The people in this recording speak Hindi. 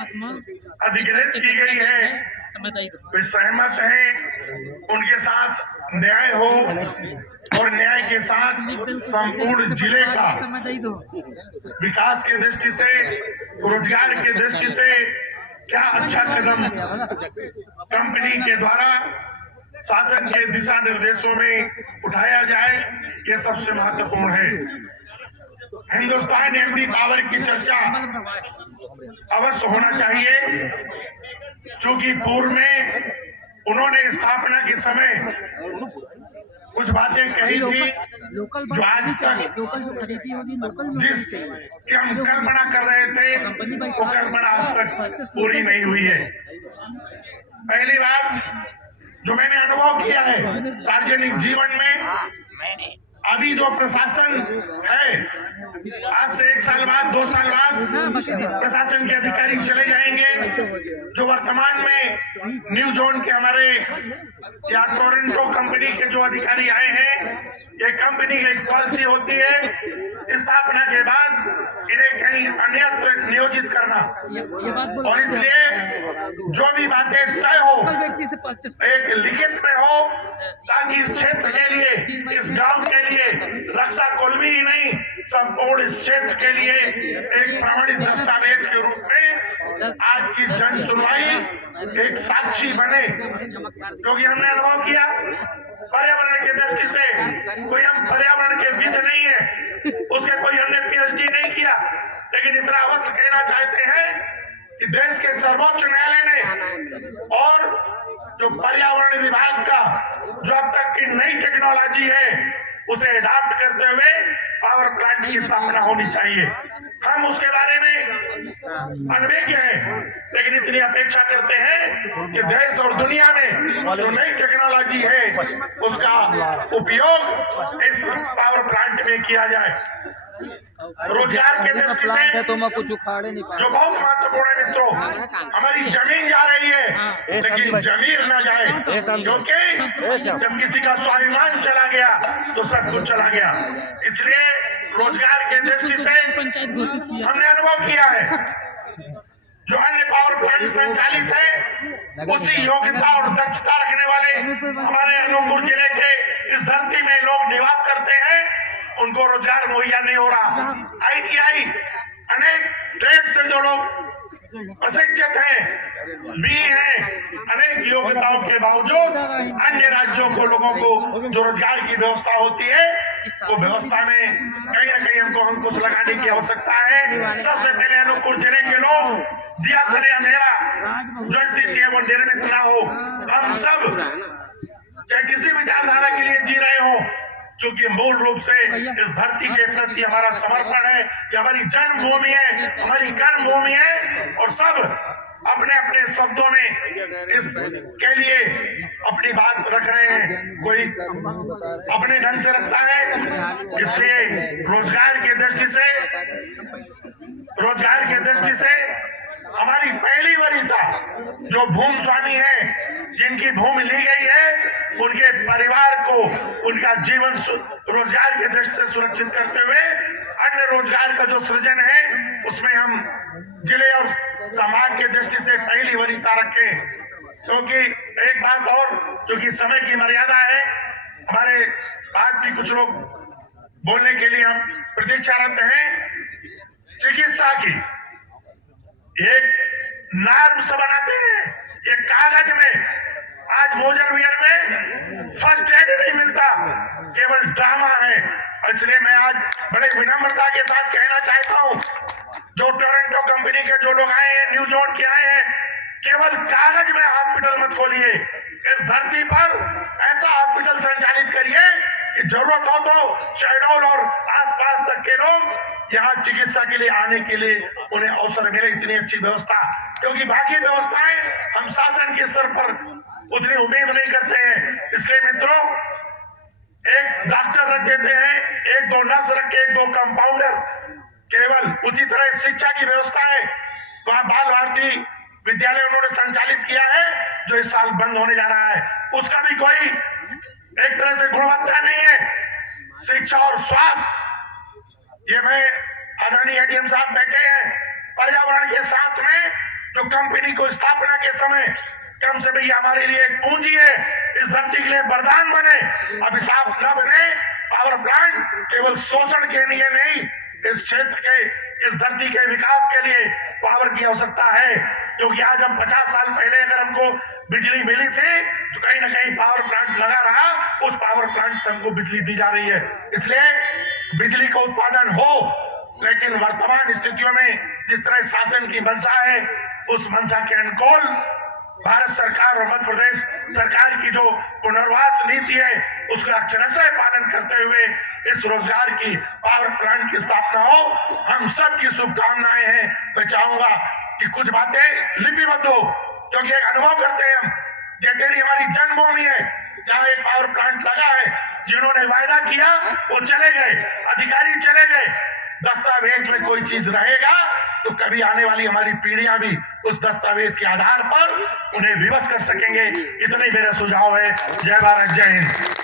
अधिकृत की गई है, वे सहमत हैं, उनके साथ न्याय हो और न्याय के साथ संपूर्ण जिले का विकास के दृष्टि से, रोजगार के दृष्टि से क्या अच्छा कदम कंपनी के द्वारा शासन के दिशा निर्देशों में उठाया जाए, ये सबसे महत्वपूर्ण है। हिंदुस्तान एमडी पावर की चर्चा अवश्य होना चाहिए, क्योंकि पूर्व में उन्होंने स्थापना के समय कुछ बातें कही थी जो आज तक जिस की हम कल्पना कर रहे थे वो कल्पना आज तक पूरी नहीं हुई है। पहली बात जो मैंने अनुभव किया है सार्वजनिक जीवन में, अभी जो प्रशासन है, आज से 1 साल बाद 2 साल बाद प्रशासन के अधिकारी चले जाएंगे। जो वर्तमान में न्यू जोन के हमारे या टोरंटो कंपनी के जो अधिकारी आए हैं, ये कंपनी की एक पॉलिसी होती है स्थापना के बाद इन्हें कहीं अन्यत्र नियोजित करना, और इसलिए जो भी बातें तय हो एक लिखित में हो, ताकि इस क्षेत्र के लिए, इस गांव के लिए, रक्षा कोलवी ही नहीं संपूर्ण इस क्षेत्र के लिए एक प्रमाणित दस्तावेज के रूप में आज की जन सुनवाई एक साक्षी बने। क्योंकि हमने अनुभव किया पर्यावरण की दृष्टि से, कोई हम पर्यावरण के विद नहीं है, उसके कोई हमने पीएचडी नहीं किया, लेकिन इतना अवश्य कहना चाहते हैं कि देश के सर्वोच्च न्यायालय ने और जो पर्यावरण विभाग का जो अब तक की नई टेक्नोलॉजी है उसे अडॉप्ट करते हुए पावर प्लांट की स्थापना होनी चाहिए। हम उसके बारे में अनभिज्ञ हैं, लेकिन इतनी अपेक्षा करते हैं कि देश और दुनिया में जो नई टेक्नोलॉजी है उसका उपयोग इस पावर प्लांट में किया जाए। रोजगार के दृष्टि से तो मैं कुछ उखाड़े नहीं जो बहुत महत्वपूर्ण है मित्रों, हमारी जमीन जा रही है लेकिन जमीर ना जाए, क्योंकि जब किसी का स्वाभिमान चला गया तो सब कुछ चला गया। इसलिए रोजगार के दृष्टि से हमने अनुभव किया है जो अन्य पावर प्लांट संचालित है उसी योग्यता और दक्षता रखने वाले हमारे अनूपपुर जिले के इस धरती में लोग निवास करते हैं, उनको रोजगार मुहैया नहीं हो रहा। आईटीआई अनेक ट्रेड से जो लोग प्रशिक्षित हैं, बी हैं, अनेक योग्यताओं के बावजूद अन्य राज्यों को लोगों को जो रोजगार की व्यवस्था होती है वो व्यवस्था में कहीं न कहीं हमको अंकुश लगाने की आवश्यकता है। सबसे पहले अनूपपुर जिले के लोग दिया तले अंधेरा जो स्थिति है वो निर्मित ना हो। हम सब चाहे किसी विचारधारा के लिए जी रहे हो, क्योंकि मूल रूप से इस धरती के प्रति हमारा समर्पण है, ये हमारी जन्मभूमि है, हमारी कर्मभूमि है, और सब अपने अपने शब्दों में इस के लिए अपनी बात रख रहे हैं, कोई अपने ढंग से रखता है। इसलिए रोजगार की दृष्टि से हमारी पहली वरीयता जो भूमि स्वामी है, जिनकी भूमि ली गई है, उनके परिवार को उनका जीवन रोजगार की दृष्टि से सुरक्षित करते हुए अन्य रोजगार का जो सृजन है उसमें हम जिले और समाज की दृष्टि से पहली वरीयता रखें। क्योंकि एक बात और, क्योंकि समय की मर्यादा है, हमारे बाद भी कुछ लोग बोलने के लिए हम प्रतीक्षारत हैं। चिकित्सा की एक नॉर्म्स बनाते हैं, ये कागज में, आज मोजरवियर में फर्स्ट एड नहीं मिलता, केवल ड्रामा है। इसलिए मैं आज बड़े विनम्रता के साथ कहना चाहता हूं, जो टोरंटो कंपनी के जो लोग आए हैं, न्यू जोन के आए हैं, केवल कागज में हॉस्पिटल मत खोलिए, इस धरती पर ऐसा हॉस्पिटल संचालित करिए कि जरूरत हो तो शहडोल और आसपास तक के लोग यहाँ चिकित्सा के लिए आने के लिए उन्हें अवसर मिले, इतनी अच्छी व्यवस्था। क्योंकि बाकी व्यवस्थाएं हम शासन के स्तर पर उतनी उम्मीद नहीं करते हैं। इसलिए मित्रों, एक डॉक्टर रख देते हैं, 1-2 नर्स रख के 1-2 कंपाउंडर, केवल उसी तरह शिक्षा की व्यवस्था है। वहां बाल भारती विद्यालय उन्होंने संचालित किया है जो इस साल बंद होने जा रहा है, उसका भी कोई एक तरह से गुणवत्ता नहीं है। शिक्षा और स्वास्थ्य, ये मैं आदरणीय एडीएम साहब बैठे हैं, पर्यावरण के साथ में जो जो कंपनी को स्थापना के समय कम से भैया हमारे लिए एक पूंजी है, इस धरती के लिए वरदान बने, अभिशाप न बने। पावर प्लांट केवल शोषण के लिए नहीं, इस क्षेत्र के, इस धरती के विकास के लिए पावर की आवश्यकता है। क्योंकि आज हम 50 साल पहले अगर हमको बिजली मिली थी तो कहीं ना कहीं पावर प्लांट लगा रहा, उस पावर प्लांट से हमको बिजली दी जा रही है। इसलिए बिजली का उत्पादन हो, लेकिन वर्तमान स्थितियों में जिस तरह शासन की मंशा है, उस मंशा के अनुकूल भारत सरकार और मध्य प्रदेश सरकार की जो पुनर्वास नीति है उसका अक्षरशः पालन करते हुए इस रोजगार की पावर प्लांट की स्थापना हो। हम सब की शुभकामनाएं हैं। मैं चाहूंगा कि कुछ बातें लिपिबद्ध हो, क्योंकि एक अनुभव करते हैं हम, जैतेरी हमारी जन्मभूमि है, जहाँ एक पावर प्लांट लगा है, जिन्होंने वायदा किया वो चले गए, अधिकारी चले गए। दस्तावेज में कोई चीज रहेगा तो कभी आने वाली हमारी पीढ़ियां भी उस दस्तावेज के आधार पर उन्हें विवश कर सकेंगे। इतने मेरे सुझाव है। जय भारत, जय हिंद।